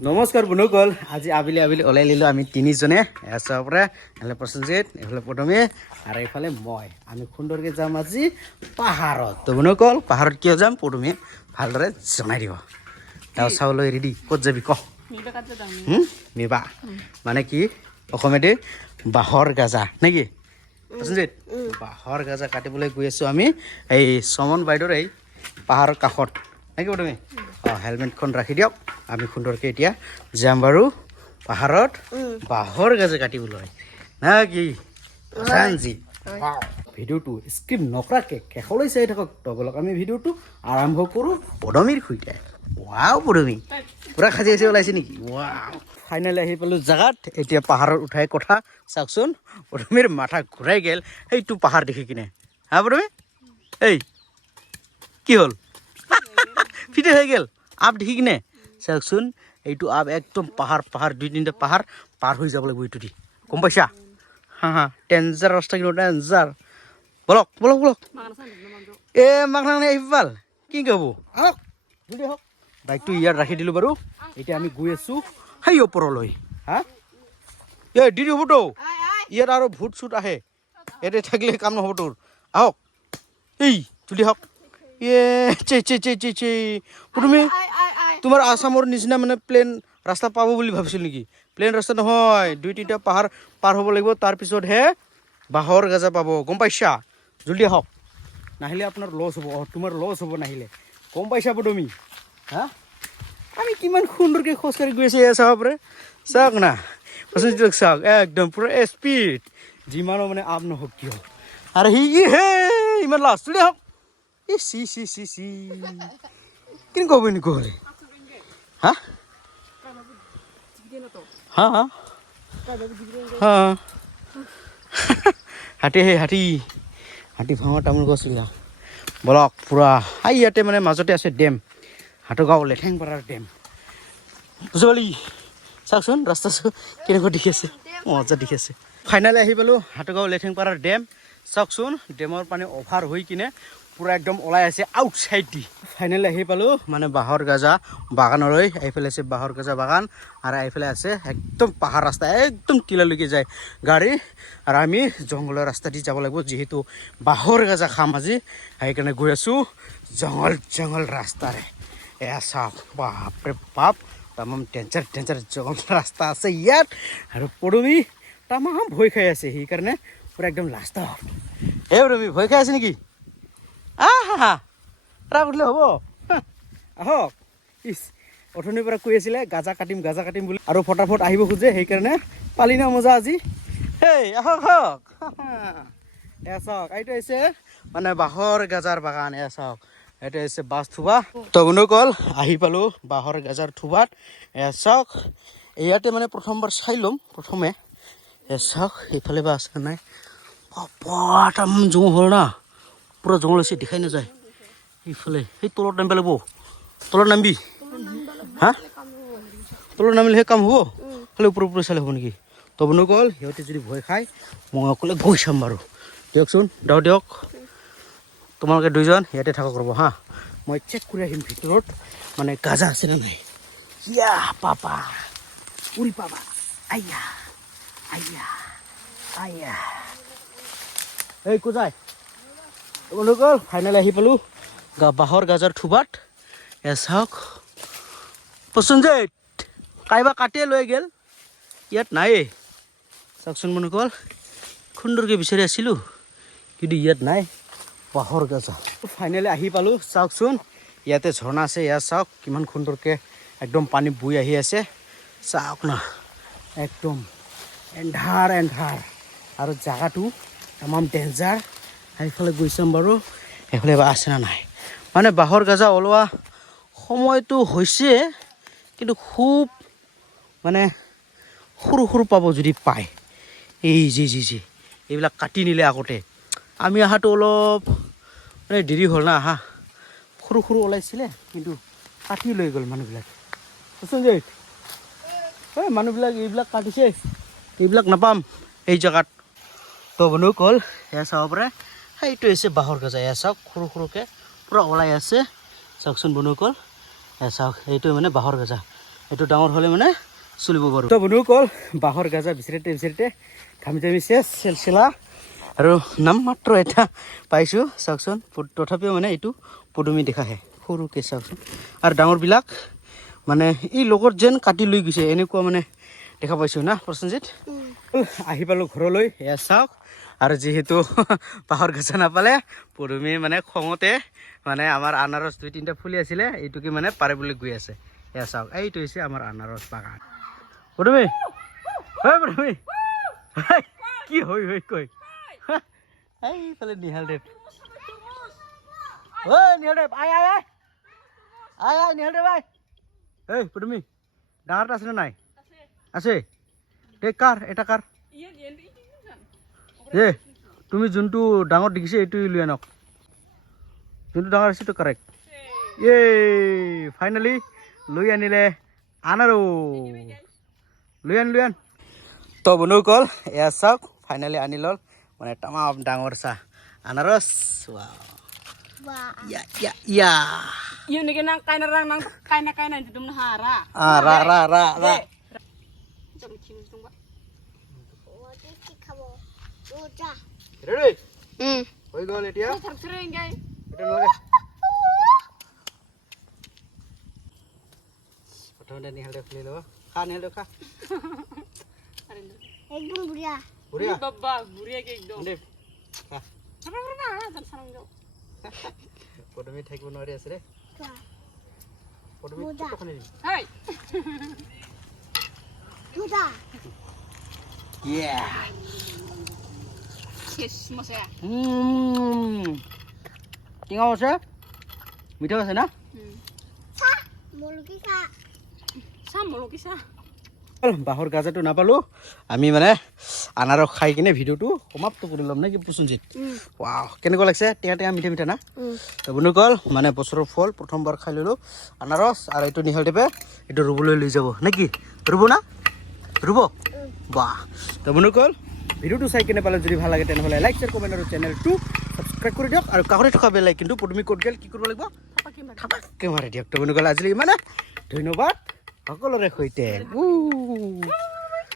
নমস্কাৰ বন্ধুসকল। আজি আবেলি আবেলি ওলাই লিলোঁ আমি তিনিজনে। এচাৰ পৰা এইফালে প্ৰসেনজিত এইফালে পদমী আৰু এইফালে মই। আমি সুন্দৰকৈ যাম আজি পাহাৰত। তো বন্ধুসকল পাহাৰত কিয় যাম পদমীয়ে ভালদৰে জনাই দিব। তাৰ চাবলৈ ৰেডি ক'ত যাবি ক? হুম? মিবা মানে কি? অসমীয়াতে বাঁহৰ গাজা নে কি? প্ৰসেনজিত বাঁহৰ গাজা কাটিবলৈ গৈ আছোঁ আমি। এই চমন বাইদেউৰ এই পাহাৰৰ কাষত। নে কি তুমি অঁ হেলমেটখন ৰাখি দিয়ক। আমি সুন্দৰকৈ এতিয়া যাম বাৰু পাহাৰত। বাঁহৰ গাজা কাটিবলৈ। না কি? প্ৰশান্তজি ভিডিঅ'টো স্কিপ নকৰাকৈ শেষলৈ চাই থাকক। তগলক আমি ভিডিঅ'টো আৰম্ভ কৰোঁ পদমীৰ সৈতে। ৱাও পদমী। পূৰা সাজি সাজি ওলাইছে নেকি? ৱাও ফাইনেলি আহি পালোঁ জেগাত। এতিয়া পাহাৰত উঠাই কথা চাওকচোন। পদমীৰ মাথা ঘূৰাই গ'ল। সেইটো পাহাৰ দেখি কিনে। হা পদমী? এই কি হ'ল? ফিটে হৈ গ'ল। আপ দেখি কিনে চাওকচোন এইটো আপ একদম পাহাৰ পাহাৰ দুই তিনিটা পাহাৰ পাৰ হৈ যাব লাগিব এইটো দি গম পাইছা হা হা ডেঞ্জাৰ ৰাস্তা কিন্তু ডেঞ্জাৰ বলক বলক বলক এ মাক নালাগে আহিব ভালো কি ক'ব আহক আহক বাইকটো ইয়াত ৰাখি দিলোঁ বাৰু। এতিয়া আমি গৈ আছোঁ সেই ওপৰলৈ। হা? এ দিদি হ'বতো ইয়াত আৰু ভূত চুট আহে। ইয়াতে থাকিলে কাম নহ'ব তোৰ। আহক। এই জলদি আহক ইয়ে চে চে চে চে চে তুমি তোমাৰ আছামৰ নিচিনা মানে প্লেন ৰাস্তা পাব বুলি ভাবিছিল নেকি? প্লেন ৰাস্তা নহয় দুই তিনিটা পাহাৰ পাৰ হ'ব লাগিব তাৰপিছতহে বাঁহৰ গাজা পাব। গম পাইছা? জলদি আহক। নাহিলে আপোনাৰ লছ হ'ব। তোমাৰ লছ হ'ব নাহিলে। গম পাইছা তুমি হা? আমি কিমান সুন্দৰকৈ খোজকাঢ়ি গৈ আছোঁ এয়া চাব পাৰে চাওক না। পচন্দিতক চাওক একদম পূৰা স্পীড যিমানো মানে আপ নহওক কিয়। আৰু সি হে ইমান লাজ জলদি আহক। ই চি চি চি চি কিন ক'ব এনেকুৱা হ'লে হা হা হা হা হাতী সেই হাতী হাতী ভাঙৰ তামোল গছ বিলাক বলক পূৰা। হাই ইয়াতে মানে মাজতে আছে ডেম। হাটগাঁও লেঠেংপাৰাৰ ডেম। বুজি পালি চাওকচোন, ৰাস্তা কেনেকুৱা দেখি আছে? মজা দেখি আছে। ফাইনেলি আহি পালোঁ হাটগাঁও লেঠেংপাৰাৰ ডেম। চাওকচোন, ডেমৰ পানী অভাৰ হৈ কিনে পূৰা একদম ওলাই আছে আউট চাইড দি। ফাইনেলি আহি পালোঁ মানে বাঁহৰ গাজা বাগানলৈ। এইফালে আছে বাঁহৰ গাজা বাগান আৰু এইফালে আছে একদম পাহাৰ ৰাস্তা, একদম টিলালৈকে যায় গাড়ী। আৰু আমি জংঘলৰ ৰাস্তা দি যাব লাগিব, যিহেতু বাঁহৰ গাজা খাম আজি। সেইকাৰণে গৈ আছোঁ জংঘল জংঘল ৰাস্তাৰে। এয়া চাওক বাপৰে বাপ, তামাম ডেঞ্জাৰ ডেঞ্জাৰ জংঘল ৰাস্তা আছে ইয়াত। আৰু পদুমী তামাম ভয় খাই আছে, সেইকাৰণে পূৰা একদম লাষ্টত এই পদুমী, ভয় খাই আছে নেকি? আহা উঠিলে হ'ব আহক ইছ অথনিৰ পৰা কৈ আছিলে গাজা কাটিম গাজা কাটিম বুলি। আৰু ফটাফট আহিব খোজে সেইকাৰণে পালি না মজা আজি। হেই আহক আহক। এয়া চাওক এইটো হৈছে মানে বাঁহৰ গাজাৰ বাগান এয়া চাওক। এইটো হৈছে বাছ থোবা তো বন্ধুসকল আহি পালোঁ বাঁহৰ গাজাৰ থোবাত এয়া চাওক ইয়াতে মানে প্ৰথমবাৰ চাই ল'ম প্ৰথমে। এয়া চাওক সেইফালে বা আছে নাই? তামাম জংঘল না। পুৰা জংঘল হৈছে, দেখাই নাযায়। সেইফালে সেই তলত নামিব লাগিব। তলত নামিবি। হা? তলত নামিলেহে কাম হ'ব। খালি ওপৰে ওপৰে চালে হ'ব নেকি? তো বন্ধুসকল, সিহঁতে যদি ভয় খায়, মই অকলে গৈ চাম বাৰু। দিয়কচোন, দাও দিয়ক। তোমালোকে দুইজন ইয়াতে থাকক ৰ'ব, হা। মই চেক কৰি আহিম ভিতৰত মানে গাজা আছে নে নাই। ইয়া, পাপা। উৰি পাবা। আইয়া আইয়া আইয়া এই কোজাই বন্ধুসকল ফাইনেল আহি পালোঁ। বাঁহৰ গাজৰ থোবাত চাওক। পচন্দিত কাইবা কাটিয়ে লৈ গ'ল। ইয়াত নায়েই চাওকচোন বন্ধুসকল, সুন্দৰকৈ বিচাৰি আছিলোঁ, কিন্তু ইয়াত নাই। বাঁহৰ গাজা ফাইনেলি আহি পালোঁ, চাওকচোন। ইয়াতে ঝৰ্ণা আছে, ইয়াত চাওক, কিমান সুন্দৰকৈ একদম পানী বৈ আহি আছে। চাওক না, একদম এন্ধাৰ এন্ধাৰ। আৰু জেগাটো তামাম ডেঞ্জাৰ সেইফালে গৈ চাম বাৰু সেইফালে আছে নে নাই? মানে বাঁহৰ গাজা ওলোৱা সময়টো হৈছে, কিন্তু খুব মানে সৰু সৰু পাব যদি পায়। এই যি যি যি, এইবিলাক কাটি নিলে আগতে। আমি অহাটো অলপ মানে দেৰি হ'ল না আহা। সৰু সৰু ওলাইছিলে, কিন্তু কাটি লৈ গ'ল মানুহবিলাক। সঞ্জয় এই মানুহবিলাক এইবিলাক কাটিছে। এইবিলাক নাপাম। এই জেগাত। তো বন্ধুসকল এয়া চাব পাৰে। সেইটো হৈছে বাঁহৰ গজা। এয়া চাওক সৰু সৰুকৈ পূৰা ওলাই আছে। চাওকচোন বন্ধুসকল এয়া চাওক এইটোৱে মানে বাঁহৰ গজা। এইটো ডাঙৰ হ'লে মানে চলিব পাৰোঁ তো বন্ধু কল বাঁহৰ গাজা বিচাৰোঁতে বিচাৰোঁতে ঘামি জামি চেচ চেলচেলা আৰু নাম মাত্ৰ এটা পাইছোঁ চাওকচোন। তথাপিও মানে এইটো পদুমি দেখাহে সৰুকৈ চাওকচোন। আৰু ডাঙৰবিলাক মানে এই লগত যেন কাটি লৈ গৈছে এনেকুৱা মানে দেখা পাইছোঁ না প্ৰসেনজিৎ? আহি পালোঁ ঘৰলৈ। এয়া চাওক আৰু যিহেতু বাঁহৰ গাজা নাপালে, পদুমি মানে খঙতে মানে আমাৰ আনাৰস দুই তিনিটা ফুলি আছিলে, এইটোকে মানে পাৰে বুলি গৈ আছে। এয়া চাওক, এইটো হৈছে আমাৰ আনাৰস বাগান। পদুমি হয় পদুমি কি হৈ হৈ কৈ? এইফালে নিহাল দেৱ। ঐ, নিহাল দেৱ আই আই আই আই আই নিহাল দেৱ আই এই পদুমি, ডাঙৰ এটা আছেনে নাই? আছে। দে, কাৰ, এটা কাৰ? এ তুমি যোনটো ডাঙৰ দেখিছে এইটো লৈ আনক। যোনটো ডাঙৰ আছে সেইটো কাৰেক্ট এই ফাইনেলি লৈ আনিলে আনাৰো। লৈ আন লৈ আন। তো বন্ধুসকল এয়া চাওক ফাইনেলি আনি ল'ল। মানে তামাম ডাঙৰ চাহ আনাৰস। ইয়া ইয়া Yun, naging রেডি হয়ে গেল এতিয়া Thar sering এটা লাগে প্রথমে নিহালে খুলি লব খা নিহালে খা বুড়িয়া Baba, buri gay dong. দেব খা Apa apa na, dan sarang do. পদমি থাকিব নোৱাৰি আছে ৰে পদমি কতখানি দিম Hey. ইয়া Yes, masaya. হুম। টিঙাও আছে মিঠাও আছে না বাঁহৰ গাজাটো নাপালোঁ। আমি মানে আনাৰস খাই কিনে ভিডিঅ'টো সমাপ্ত কৰি ল'ম নে কি প্ৰচুনজিত ৱাও কেনেকুৱা লাগিছে? টেঙা টেঙা মিঠা মিঠা না? তো বন্ধুসকল মানে বছৰৰ ফল প্ৰথমবাৰ খাই ল'লোঁ। আনাৰস আৰু এইটো নিহাল টেপে এইটো ৰুবলৈ লৈ যাব। নে কি ৰুব না? ৰুব? বাহ। তো বন্ধুসকল ভিডিঅ'টো চাই কিনে পালে যদি ভালো লাগে তেনেহ'লে লাইক শ্বেয়াৰ কমেণ্ট আৰু চেনেলটো ছাবস্ক্ৰাইব কৰি দিয়ক। আৰু কাষতে থকা বেল কিন্তু পদুমি ক'ত গ'ল, কি কৰিব লাগিব? Apa মাৰি দিয়ক। তো বন্ধুসকল আজিলৈকে মানে ধন্যবাদ সকলোৰে সৈতে।